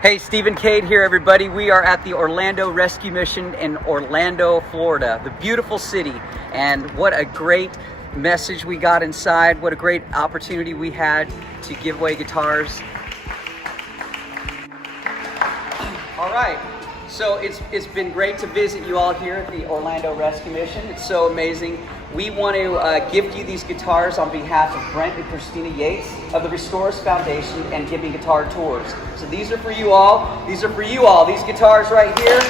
Hey, Stephen Cade here, everybody. We are at the Orlando Rescue Mission in Orlando, Florida, the beautiful city. And what a great message we got inside. What a great opportunity we had to give away guitars. All right, so it's been great to visit you all here at the Orlando Rescue Mission. It's so amazing. We want to gift you these guitars on behalf of Brent and Christina Yates of the Restore Us Foundation and Giving Guitar Tours. So these are for you all. These are for you all. These guitars right here.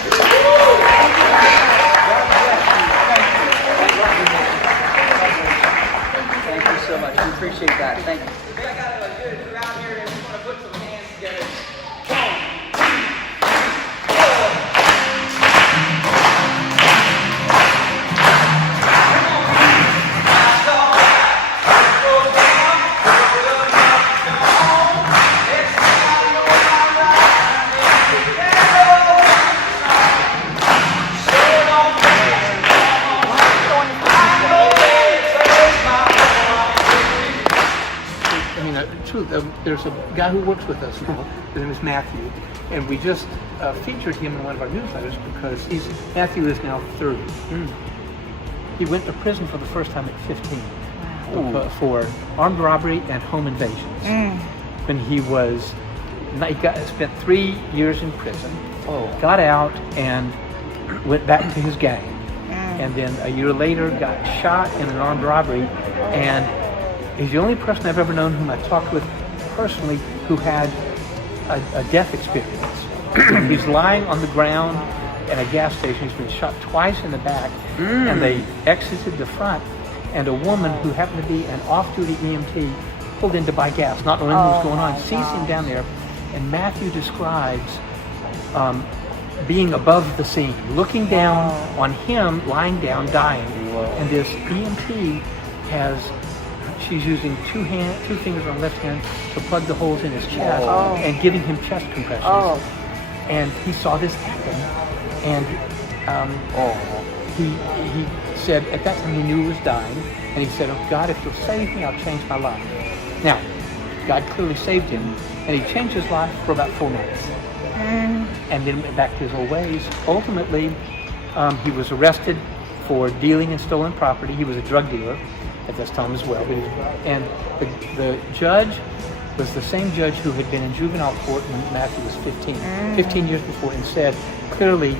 Thank you so much. We appreciate that. Thank you. I got a good crowd here, and we want to put some hands together. There's a guy who works with us now. His name is Matthew, and we just featured him in one of our newsletters because Matthew is now 30. He went to prison for the first time at 15 for armed robbery and home invasions. When he spent 3 years in prison, got out and went back to his gang, and then a year later got shot in an armed robbery. And he's the only person I've ever known whom I talked with personally who had a death experience. He's lying on the ground at a gas station. He's been shot twice in the back, and they exited the front, and a woman who happened to be an off-duty EMT pulled in to buy gas, not knowing what was going on, sees him down there, and Matthew describes being above the scene, looking down on him lying down, dying, and this EMT she's using two fingers on the left hand to plug the holes in his chest and giving him chest compressions. And he saw this happen, and he said at that time he knew he was dying, and he said, "Oh God, if you'll save me, I'll change my life." Now, God clearly saved him, and he changed his life for about 4 months, and then went back to his old ways. Ultimately, he was arrested for dealing in stolen property. He was a drug dealer at this time as well. And the judge was the same judge who had been in juvenile court when Matthew was 15 years before, and said, clearly,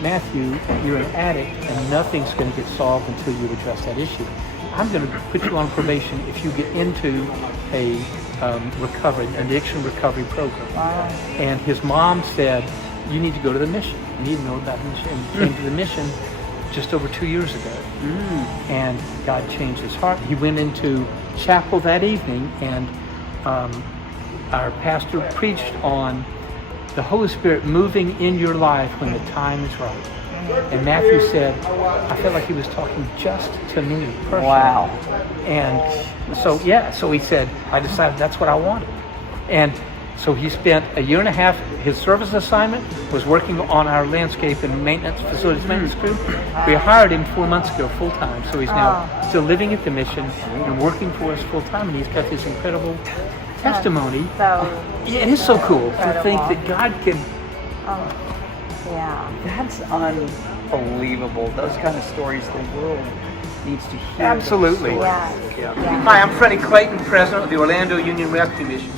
Matthew, you're an addict and nothing's going to get solved until you address that issue. I'm going to put you on probation if you get into a addiction recovery program. And his mom said, you need to go to the mission. You need to know about the mission. And he came to the mission just over 2 years ago, and God changed his heart. He went into chapel that evening, and our pastor preached on the Holy Spirit moving in your life when the time is right. And Matthew said, I felt like he was talking just to me personally. Wow. And so he said, I decided that's what I wanted. And so he spent a year and a half. His service assignment was working on our landscape and facilities maintenance crew. We hired him 4 months ago full time, so he's now still living at the mission and working for us full time. And he's got this incredible testimony. It is so cool to think that God can. That's unbelievable. Those kind of stories the world needs to hear. Absolutely. Hi, I'm Freddie Clayton, president of the Orlando Union Rescue Mission.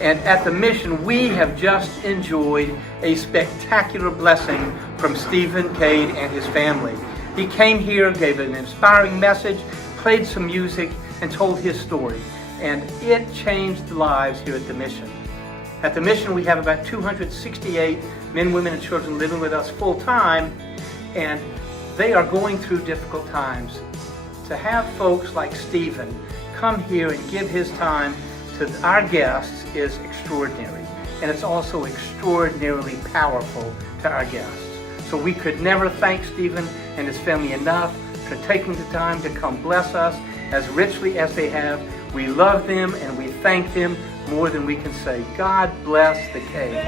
And at the mission, we have just enjoyed a spectacular blessing from Stephen Cade and his family. He came here, gave an inspiring message, played some music, and told his story. And it changed the lives here at the mission. At the mission, we have about 268 men, women, and children living with us full time, and they are going through difficult times. To have folks like Stephen come here and give his time to our guests is extraordinary, and it's also extraordinarily powerful to our guests. So we could never thank Stephen and his family enough for taking the time to come bless us as richly as they have. We love them and we thank them more than we can say. God bless the Cades.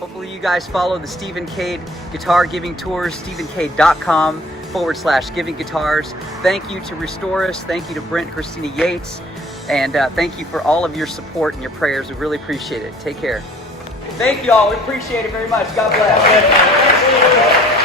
Hopefully you guys follow the Stephen Cade Guitar Giving Tours, StephenCade.com. /giving guitars. Thank you to Restore Us. Thank you to Brent and Christina Yates. And thank you for all of your support and your prayers. We really appreciate it. Take care. Thank you all. We appreciate it very much. God bless.